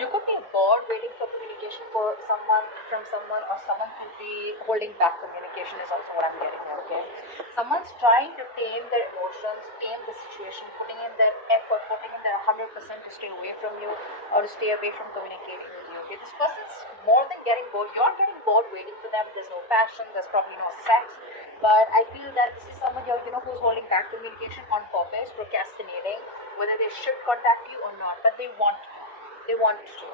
You could be bored waiting for communication for someone from someone, or someone could be holding back communication is also what I'm getting here, okay? Someone's trying to tame their emotions, tame the situation, putting in their effort, putting in their 100% to stay away from you or to stay away from communicating with you, okay? This person's more than getting bored. You're getting bored waiting for them. There's no passion, there's probably no sex, but I feel that this is someone here, who's holding back communication on purpose, procrastinating, whether they should contact you or not, but they want to. They want to,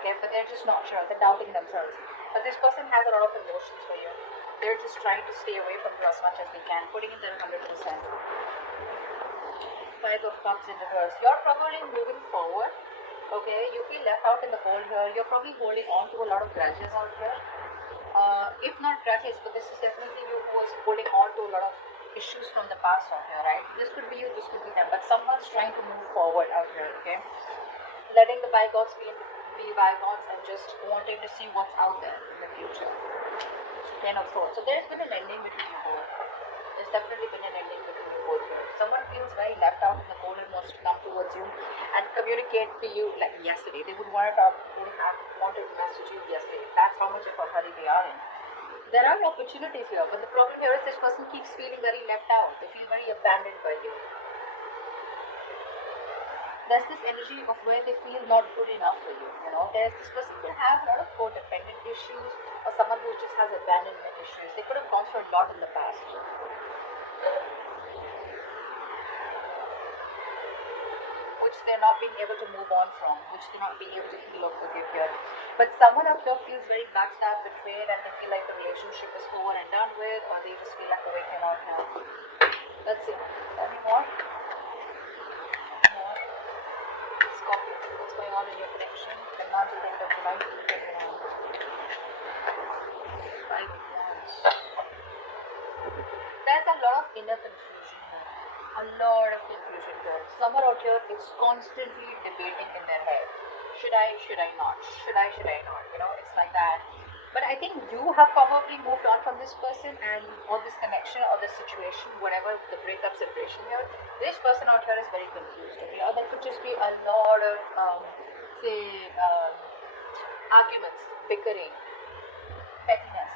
okay, but they're just not sure. They're doubting themselves. But this person has a lot of emotions for you. They're just trying to stay away from you as much as they can, putting in their 100%. Five of Cups in reverse. You're probably moving forward, okay? You feel left out in the cold here. You're probably holding on to a lot of grudges out here. If not grudges, but this is definitely you who was holding on to a lot of issues from the past out here, right? This could be you, this could be them, but someone's trying to move forward out here, okay? Letting the bygones be bygones and just wanting to see what's out there in the future. Ten of Swords. So there's been an ending between you both. There's definitely been an ending between you both here. Someone feels very left out in the cold and wants to come towards you and communicate to you like yesterday. They would want to talk, would have wanted to message you yesterday. That's how much of a hurry they are in. There are opportunities here, but the problem here is this person keeps feeling very left out. They feel very abandoned by you. There's this energy of where they feel not good enough for you. There's this person could have a lot of codependent issues, or someone who just has abandonment issues. They could have gone through a lot in the past, which they're not being able to move on from, which they're not being able to heal or forgive here. But someone out there feels very backstabbed, betrayed, and they feel like the relationship is over and done with, or they just feel like, oh, wait, you're not now. Let's see. Tell me more. Scorpio, what's going on in your connection? The month at the end of July to 2021. Five of Wands. There's a lot of inner confusion here. A lot of confusion here. Someone out here is constantly debating in their head. Should I not? Should I not? It's like that. But I think you have probably moved on from this person and or this connection or this situation, whatever the breakup separation here. This person out here is very confused. Okay, or there could just be a lot of arguments, bickering, pettiness.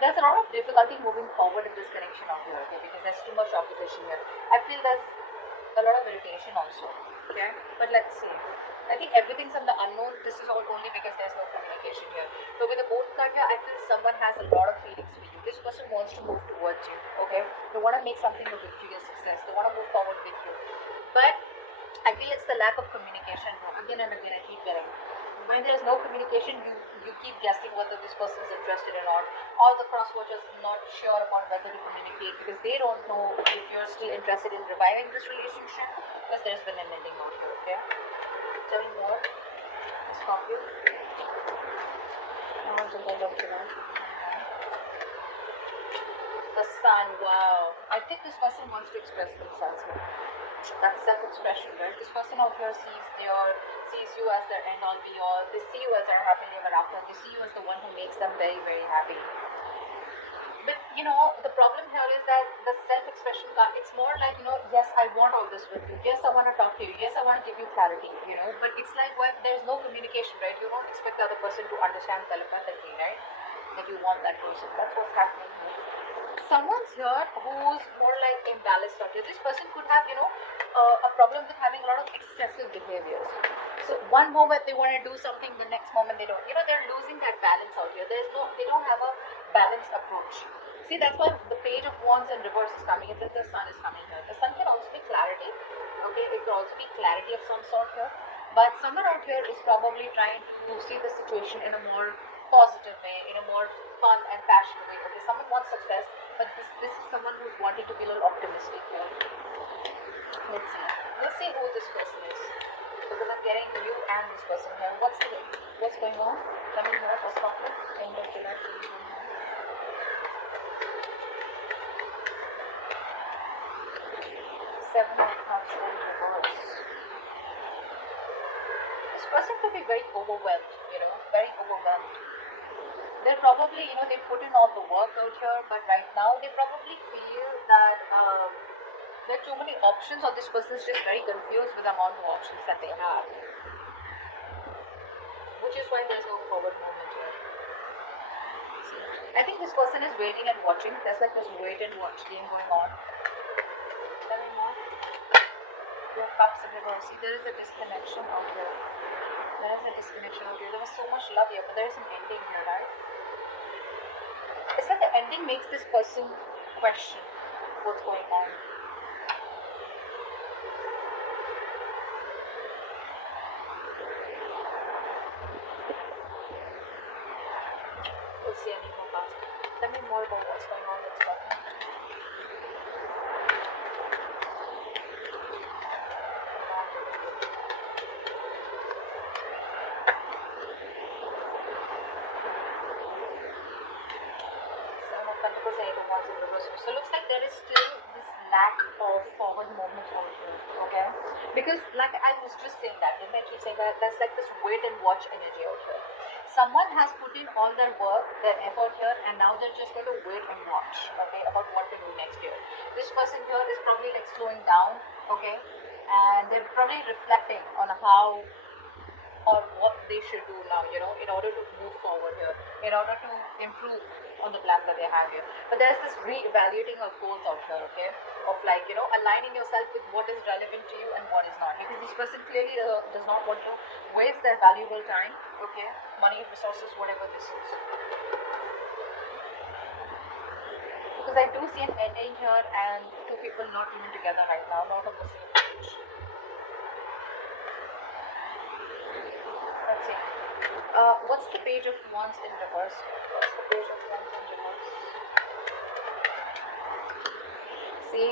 There's a lot of difficulty moving forward in this connection out here, okay, because there's too much opposition here. I feel there's a lot of irritation also, okay, but let's see. I think everything's on the unknown. This is all only because there's no communication here. So with the both card here, I feel someone has a lot of feelings for you. This person wants to move towards you, okay, they want to make something a victory, a success. They want to move forward with you, but I feel it's the lack of communication. Again and again, I keep getting. When there's no communication, you keep guessing whether this person is interested or not. Or the cross watchers are not sure about whether to communicate because they don't know if you're still interested in reviving this relationship because there's been an ending out here, okay? Tell me more, Scorpio. The Sun, wow. I think this person wants to express themselves here. That's self-expression, right? This person out here sees you as their end all be all. They see you as their happily ever after. They see you as the one who makes them very, very happy. But the problem here is that the self-expression card, it's more like, yes, I want all this with you. Yes, I want to talk to you. Yes, I want to give you clarity, but it's like when there's no communication, right? You don't expect the other person to understand telepathically, right? That you want that person. That's what's happening here. Someone's here who's more like imbalanced out here. This person could have, a problem with having a lot of excessive behaviors. So one moment they want to do something, the next moment they don't. They're losing that balance out here. They don't have a balanced approach. See, that's why the Page of Wands in reverse is coming, and then the Sun is coming here. The Sun can also be clarity. Okay, it could also be clarity of some sort here. But someone out here is probably trying to see the situation in a more positive way, in a more fun and passionate way. Okay, someone wants success, but this is someone who's wanting to be a little optimistic here. Let's see. Let's see who this person is. Because I'm getting you and this person here. What's going on? Tell me more for Scorpio. End of July 2021. Seven of Cups in reverse. This person could be very overwhelmed, very overwhelmed. They're probably, they put in all the work out here, but right now they probably feel that there are too many options, or this person is just very confused with the amount of options that they have. which is why there's no forward movement here. I think this person is waiting and watching. There's like this wait and watch game going on. Tell me more. Your cups in reverse. See, there is a disconnection out here. There is a disconnection out here. There was so much love here, but there is an ending here, right? It's like the ending makes this person question what's going on. We'll see any more cards. Tell me more about what's going on with Scorpio. So it looks like there is still this lack of forward movement over here, okay? Because like I was just saying that, didn't I keep saying that? There's like this wait and watch energy out here. Someone has put in all their work, their effort here, and now they're just going to wait and watch, okay, about what to do next year. This person here is probably like slowing down, okay? And they're probably reflecting on how or what they should do now, you know, in order to move forward here, in order to improve on the plan that they have here. But there's this re-evaluating of goals out here, okay, of like, you know, aligning yourself with what is relevant to you and what is not, because this person clearly does not want to waste their valuable time, okay, money, resources, whatever this is. Because I do see an ending here and two people not even together right now, not on the same page. Let's see. What's the page of wands in reverse? What's the page of wands in reverse? See,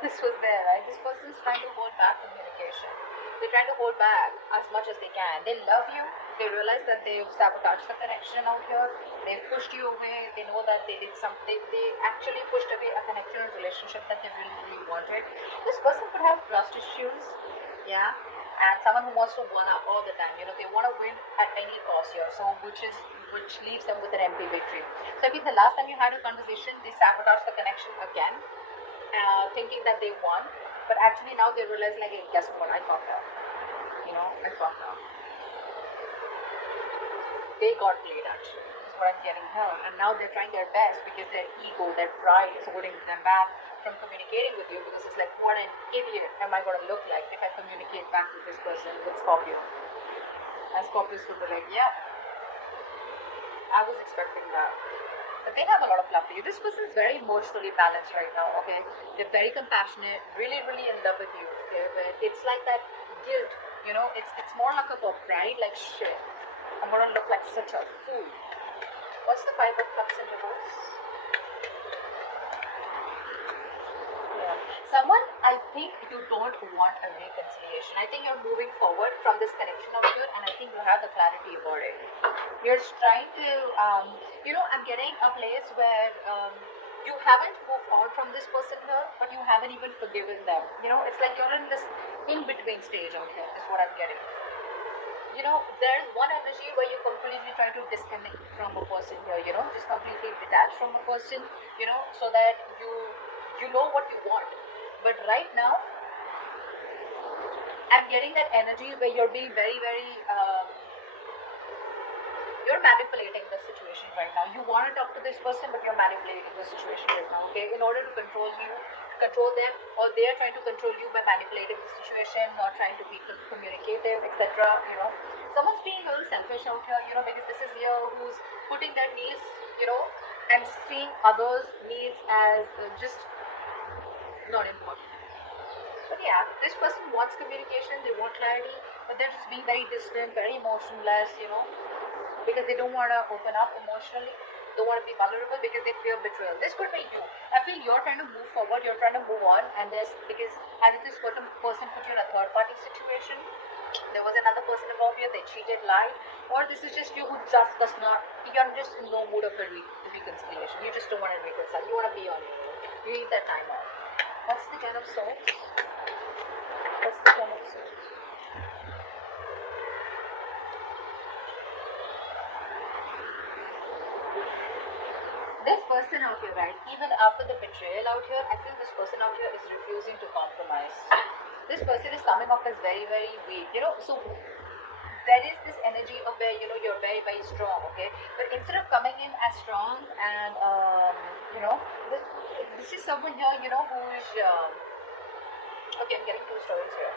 this was there, right? This person is trying to hold back communication. They're trying to hold back as much as they can. They love you. They realize that they've sabotaged the connection out here. They've pushed you away. They know that they did something. They actually pushed away a connection and relationship that they really, really wanted. This person could have trust issues. Yeah. And someone who wants to one up all the time, you know, they want to win at any cost here, so which leaves them with an empty victory. So I think the last time you had a conversation, they sabotaged the connection again, thinking that they won, but actually now they realize, like, hey, guess what, I fucked up, you know, I fucked up. They got played, actually, is what I'm getting here, and now they're trying their best because their ego, their pride is holding them back from communicating with you, because it's like, what an idiot am I going to look like if I communicate back with this person, with Scorpio. And Scorpios would be like, yeah, I was expecting that. But they have a lot of love for you. This person is very emotionally balanced right now, okay? They're very compassionate, really, really in love with you, okay? But it's like that guilt, you know? It's more like a pride, like, shit, I'm going to look like such a fool. What's the Five of Cups in reverse? Someone, I think you don't want a reconciliation. I think you're moving forward from this connection out here, and I think you have the clarity about it. You're trying to, you know, I'm getting a place where you haven't moved on from this person here, but you haven't even forgiven them. You know, it's like you're in this in-between stage out here, is what I'm getting. You know, there's one energy where you completely try to disconnect from a person here, you know, just completely detach from a person, you know, so that you know what you want. But right now, I'm getting that energy where you're being very, very, you're manipulating the situation right now. You want to talk to this person, but you're manipulating the situation right now, okay? In order to control you, control them, or they're trying to control you by manipulating the situation, not trying to be communicative, etc., you know? Someone's being a little selfish out here, you know, because this is here who's putting their needs, you know, and seeing others' needs as just not important. But yeah, this person wants communication, they want clarity, but they're just being very distant, very emotionless, you know, because they don't want to open up emotionally, don't want to be vulnerable because they fear betrayal. This could be you. I feel you're trying to move forward, you're trying to move on, and there's, because as this person put you in a third party situation, there was another person involved here, they cheated, lied, or this is just you who just does not, you're just in no mood of a reconciliation. You just don't want to reconcile, you want to be on your own, you need that time off. What's the Ten of Swords? What's the Ten of Swords? This person out here, right, even after the betrayal out here, I feel this person out here is refusing to compromise. This person is coming off as very, very weak, you know, so there is this energy of where you're very very strong, okay, but instead of coming in as strong and you know this, this is someone here who is okay, I'm getting two stories here.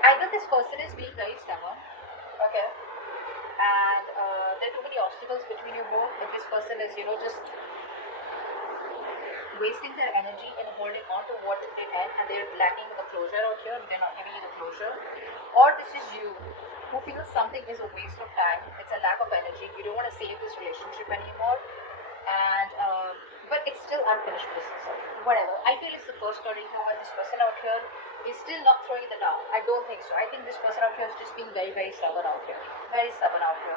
Either this person is being very stubborn, okay, and there are too many obstacles between you both, but this person is just wasting their energy in holding on to what they end, and they're lacking the closure out here, they're not giving you the closure. Or this is you who feels something is a waste of time, it's a lack of energy, you don't want to save this relationship anymore, and but it's still unfinished business. Whatever. I feel it's the first story here where this person out here is still not throwing the down. I don't think so. I think this person out here is just being very, very stubborn out here. Very stubborn out here.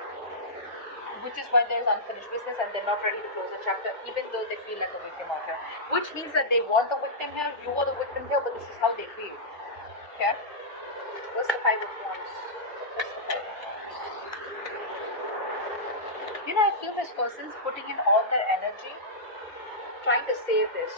Which is why there's unfinished business and they're not ready to close the chapter, even though they feel like a victim out here. Which means that they want the victim here, you are the victim here, but this is how they feel. Okay? What's the Five of Wands? I feel this person's putting in all their energy trying to save this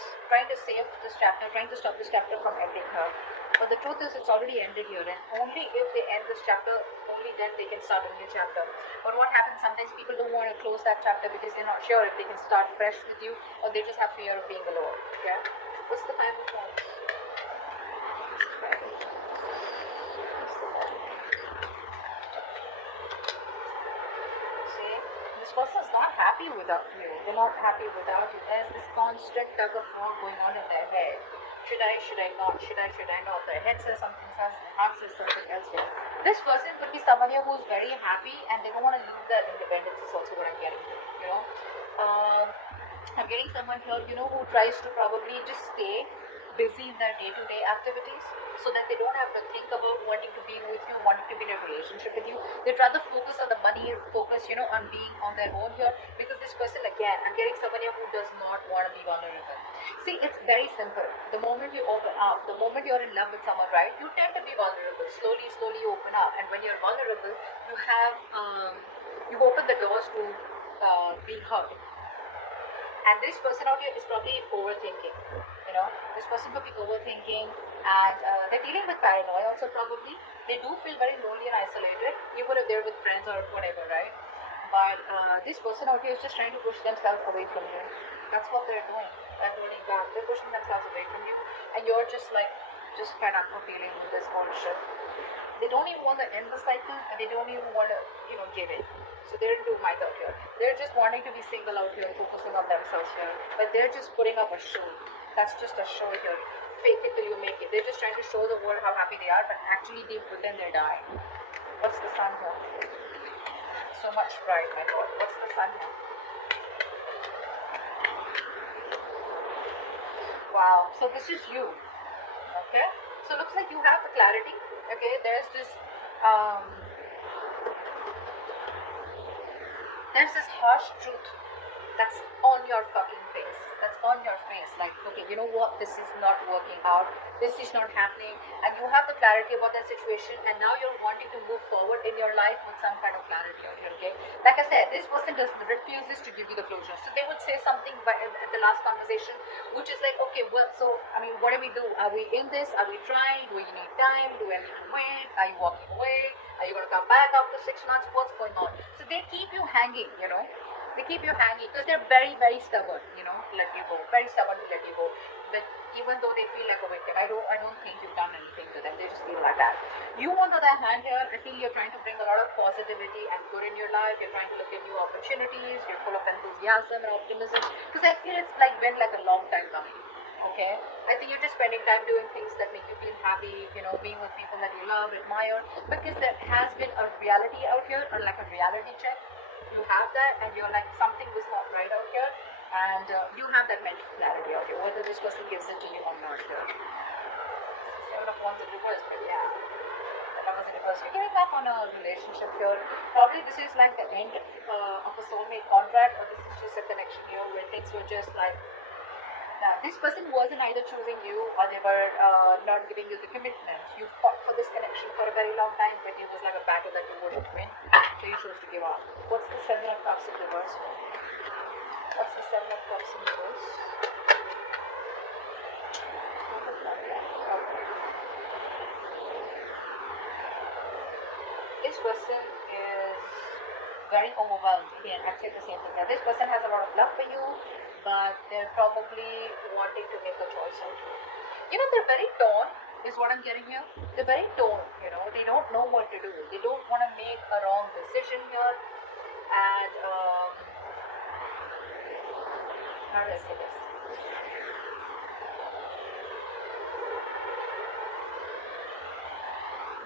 chapter, trying to stop this chapter from ending here. But the truth is, it's already ended here, and only if they end this chapter, only then they can start a new chapter. But what happens, sometimes people don't want to close that chapter because they're not sure if they can start fresh with you, or they just have fear of being alone. Okay? What's the Five of Wands? This person's not happy without you. They're not happy without you. There's this constant tug of war going on in their head. Should I not? Should I not? Their head says something else, their heart says something else here. This person could be somebody who's very happy and they don't want to lose their independence, is also what I'm getting to, I'm getting someone here, who tries to probably just stay busy in their day-to-day activities so that they don't have to think about wanting to be with you, wanting to be in a relationship with you. They'd rather focus on the money, focus, on being on their own here, because this person, again, I'm getting someone here who does not want to be vulnerable. See, it's very simple. The moment you open up, the moment you're in love with someone, right, you tend to be vulnerable. Slowly you open up, and when you're vulnerable, you have, you open the doors to being hurt. And this person out here is probably overthinking. This person could be overthinking, and they're dealing with paranoia also probably. They do feel very lonely and isolated, even if they're with friends or whatever, right? But this person out here is just trying to push themselves away from you. That's what they're doing. They're holding back. They're pushing themselves away from you, and you're just fed up of dealing with this ownership. They don't even want to end the cycle, and they don't even want to, give in. So they're into my out here. They're just wanting to be single out here, focusing on themselves here. But they're just putting up a show. That's just a show here. Fake it till you make it. They're just trying to show the world how happy they are, but actually deep within they're dying. What's the Sun here? So much pride, my God. What's the Sun here? Wow. So this is you. Okay? So it looks like you have the clarity. Okay? There's this harsh truth that's on your fucking face. That's on your face. Like, okay, you know what? This is not working out. This is not happening. And you have the clarity about that situation, and now you're wanting to move forward in your life with some kind of clarity out here, okay? Like I said, this person refuses to give you the closure. So they would say something at the last conversation, which is like, okay, well, so, what do we do? Are we in this? Are we trying? Do we need time? Do we need to wait? Are you walking away? Are you going to come back after 6 months? What's going on? So they keep you hanging, They keep you hanging because they're very, very stubborn, to let you go. Very stubborn to let you go. But even though they feel like a victim, I don't think you've done anything to them. They just feel like that. You, on the other hand here, I feel you're trying to bring a lot of positivity and good in your life. You're trying to look at new opportunities. You're full of enthusiasm and optimism. Because I feel it's been like a long time coming. Okay? I think you're just spending time doing things that make you feel happy, being with people that you love, admire. Because there has been a reality out here, or like a reality check. You have that, and you're like, something was not right out here, and you have that mental clarity out here, whether this person gives it to you or not here. 7 of Wands in reverse, but yeah, the Lovers in reverse. You're getting back on a relationship here. Probably this is like the end of a soulmate contract, or this is just a connection here where things were just like, this person wasn't either choosing you or they were not giving you the commitment. You fought for this connection for a very long time, but it was like a battle that you wouldn't win, so you chose to give up. What's the 7 of Cups in reverse? What's the 7 of Cups in reverse? Okay. this person is very overwhelmed. Again, I'd say the same thing. Now, this person has a lot of love for you, but they're probably wanting to make a choice out here. You know, they're very torn, is what I'm getting here. They're very torn, you know. They don't know what to do. They don't want to make a wrong decision here. And, how do I say this?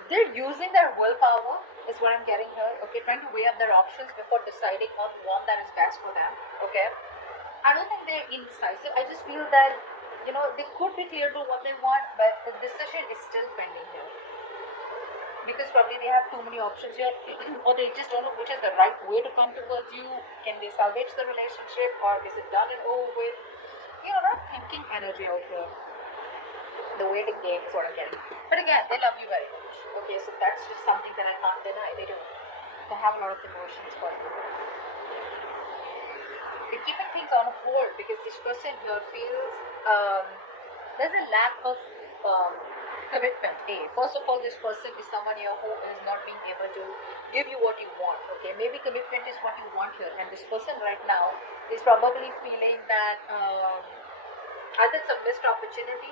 They're using their willpower, is what I'm getting here. Okay, trying to weigh up their options before deciding on one that is best for them. Okay, I don't think they're indecisive. I just feel that, you know, they could be clear to what they want, but the decision is still pending here. Because probably they have too many options here, or they just don't know which is the right way to come towards you. Can they salvage the relationship, or is it done and over with? You know, not thinking energy out here. The waiting game is what I'm getting. But again, they love you very much. Okay, so that's just something that I can't deny. They do. They have a lot of emotions for you. They're keeping things on hold because this person here feels there's a lack of commitment. First of all, this person is someone here who is not being able to give you what you want. Okay, maybe commitment is what you want here, and this person right now is probably feeling that either it's a missed opportunity.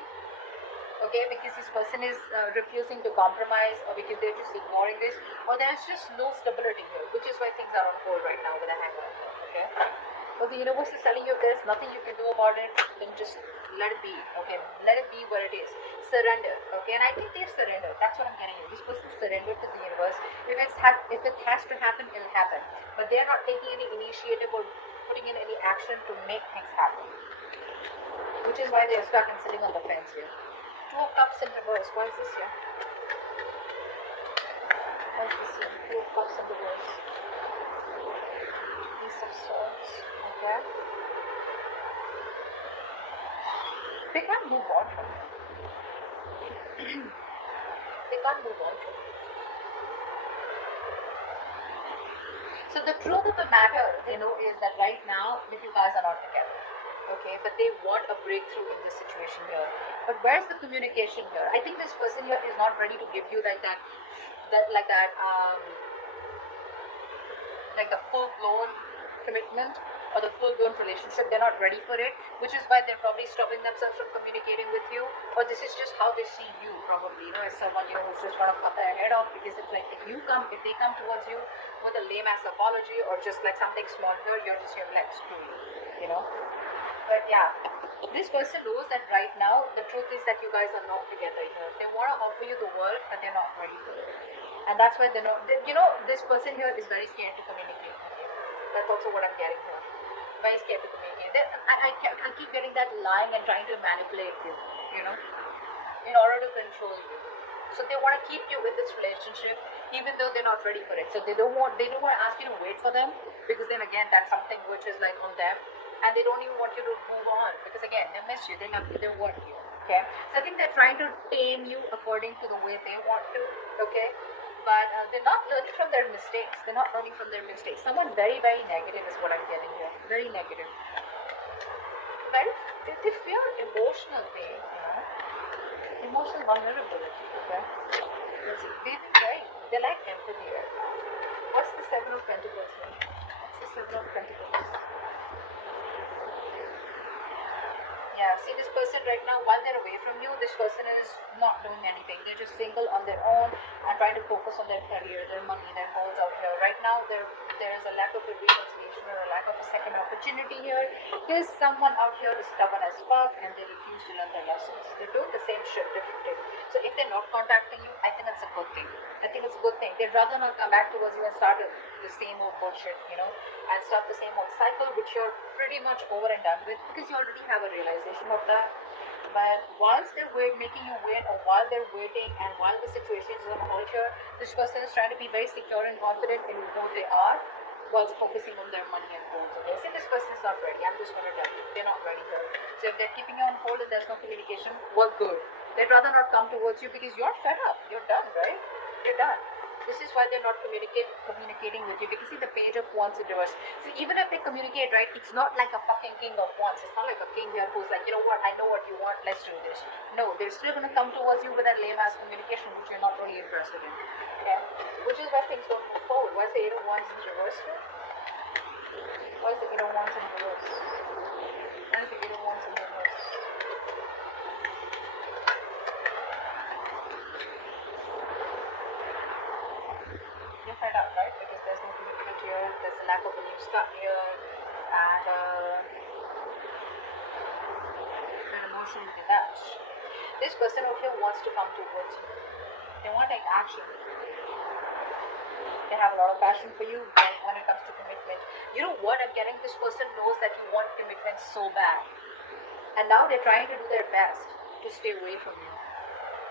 Okay, because this person is refusing to compromise, or because they're just ignoring this, or there's just no stability here, which is why things are on hold right now with a hanger. Okay, but the universe is telling you there's nothing you can do about it, then just let it be. Okay, let it be what it is. Surrender. Okay, and I think they've surrendered. That's what I'm getting at. This person surrendered to the universe. If it has to happen, it'll happen. But they're not taking any initiative or putting in any action to make things happen, which is why they're stuck and sitting on the fence here. Two of Cups in reverse. Why is this here? Why is this here? Two of Cups in reverse. Ace of Swords. Okay. They can't move on from it. They can't move on from it. So the truth of the matter, they know, is that right now, you guys are not together. Okay, but they want a breakthrough in this situation here. But where's the communication here? I think this person here is not ready to give you like the full-blown commitment or the full-blown relationship. They're not ready for it, which is why they're probably stopping themselves from communicating with you. Or this is just how they see you, probably, you know, as someone, you know, who's just gonna cut their head off, because it's like if they come towards you with a lame-ass apology or just like something small here, you're just here like screw you know. But yeah, this person knows that right now, the truth is that you guys are not together here. They want to offer you the world, but they're not ready for it. And that's why this person here is very scared to communicate with you. That's also what I'm getting here. Very scared to communicate. I keep getting that lying and trying to manipulate you, you know, in order to control you. So they want to keep you in this relationship, even though they're not ready for it. So they don't want to ask you to wait for them, because then again, that's something which is like on them. And they don't even want you to move on, because again, they miss you, they love you, they want you. Okay, so I think they're trying to tame you according to the way they want to. Okay, but they're not learning from their mistakes. Someone very, very negative is what I'm getting here. Very negative. They feel emotional pain, you know, emotional vulnerability. Okay, let's see. They like empathy here. What's the Seven of Pentacles here? What's the Seven of Pentacles? Yeah, see, this person right now, while they're away from you, this person is not doing anything. They're just single on their own and trying to focus on their career, their money, their goals out here. Right now, there is a lack of a reconciliation or a lack of a second opportunity here. There's someone out here is stubborn as fuck and they refuse to learn their lessons. They're doing the same shit differently. So if they're not contacting you, I think it's a good thing. They'd rather not come back towards you and start the same old bullshit, you know, and start the same old cycle, which you're pretty much over and done with, because you already have a realization of that. But whilst they're making you wait, or while they're waiting, and while the situation is on hold here, this person is trying to be very secure and confident in who they are, whilst focusing on their money and goals. Okay, see, this person is not ready. I'm just going to tell you, they're not ready here. So if they're keeping you on hold and there's no communication, well, good. They'd rather not come towards you because you're fed up. You're done, right? You're done. This is why they're not communicating with you. Because see the Page of Wands in reverse. So even if they communicate, right, it's not like a fucking King of Wands. It's not like a king here who's like, you know what, I know what you want, let's do this. No, they're still gonna come towards you with that lame ass communication which you're not really interested in. Okay? Which is why things don't move forward. Why is the Eight of Wands in reverse here? Why is the Eight of Wands in reverse? Why is the Eight of Wands in reverse? You're fed up, right? Because there's no commitment here, there's a lack of a new start here, and you're emotionally detached. This person over here wants to come towards you. They want to take action. They have a lot of passion for you, but when it comes to commitment, you know what I'm getting? This person knows that you want commitment so bad. And now they're trying to do their best to stay away from you.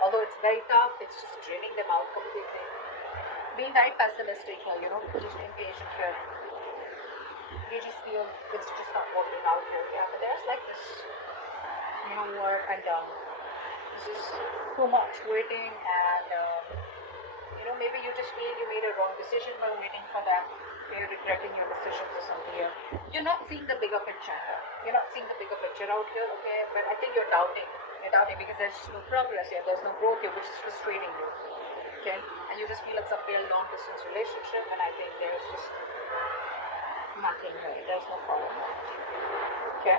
Although it's very tough, it's just draining them out completely. Being very pessimistic here, you know, just impatient here. They just feel it's just not working out here. Yeah, but there's like this, you know what, I'm done. This is too much waiting, and you know, maybe you just feel you made a wrong decision by waiting for them. You're regretting your decisions or something here. You're not seeing the bigger picture here. You're not seeing the bigger picture out here, okay? But I think you're doubting. You're doubting because there's just no progress here. There's no growth here, which is frustrating you. Okay? And you just feel it's a failed long-distance relationship, and I think there's just nothing here. There's no problem. Okay?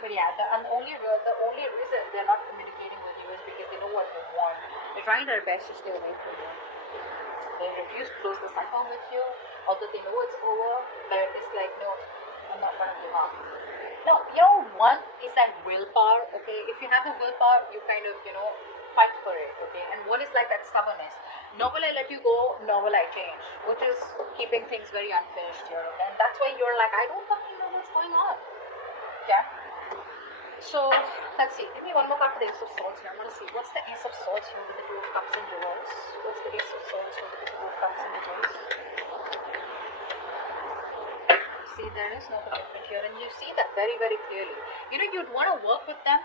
But yeah, the only reason they're not communicating with you is because they know what they want. They're trying their best to stay away from you. They refuse to close the cycle with you, although they know it's over, but it's like, no, I'm not gonna give up. No, you know, one is that willpower, okay? If you have a willpower, you kind of, you know, fight for it, okay? And one is like that stubbornness. Nor will I let you go, nor will I change, which is keeping things very unfinished here, okay? And that's why you're like, I don't fucking know what's going on, okay? So, let's see. Give me one more card for the Ace of Swords here. I'm going to see. What's the Ace of Swords here with the Two of Cups in reverse? What's the Ace of Swords here with the Two of Cups in reverse? See, there is no commitment here. And you see that very, very clearly. You know, you'd want to work with them.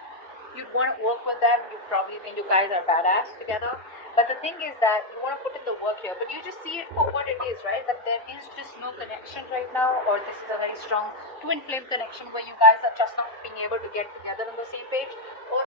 You probably think you guys are badass together. But the thing is that you want to put in the work here. But you just see it for what it is, right? That there is just no connection right now. Or this is a very strong twin flame connection where you guys are just not being able to get together on the same page. Or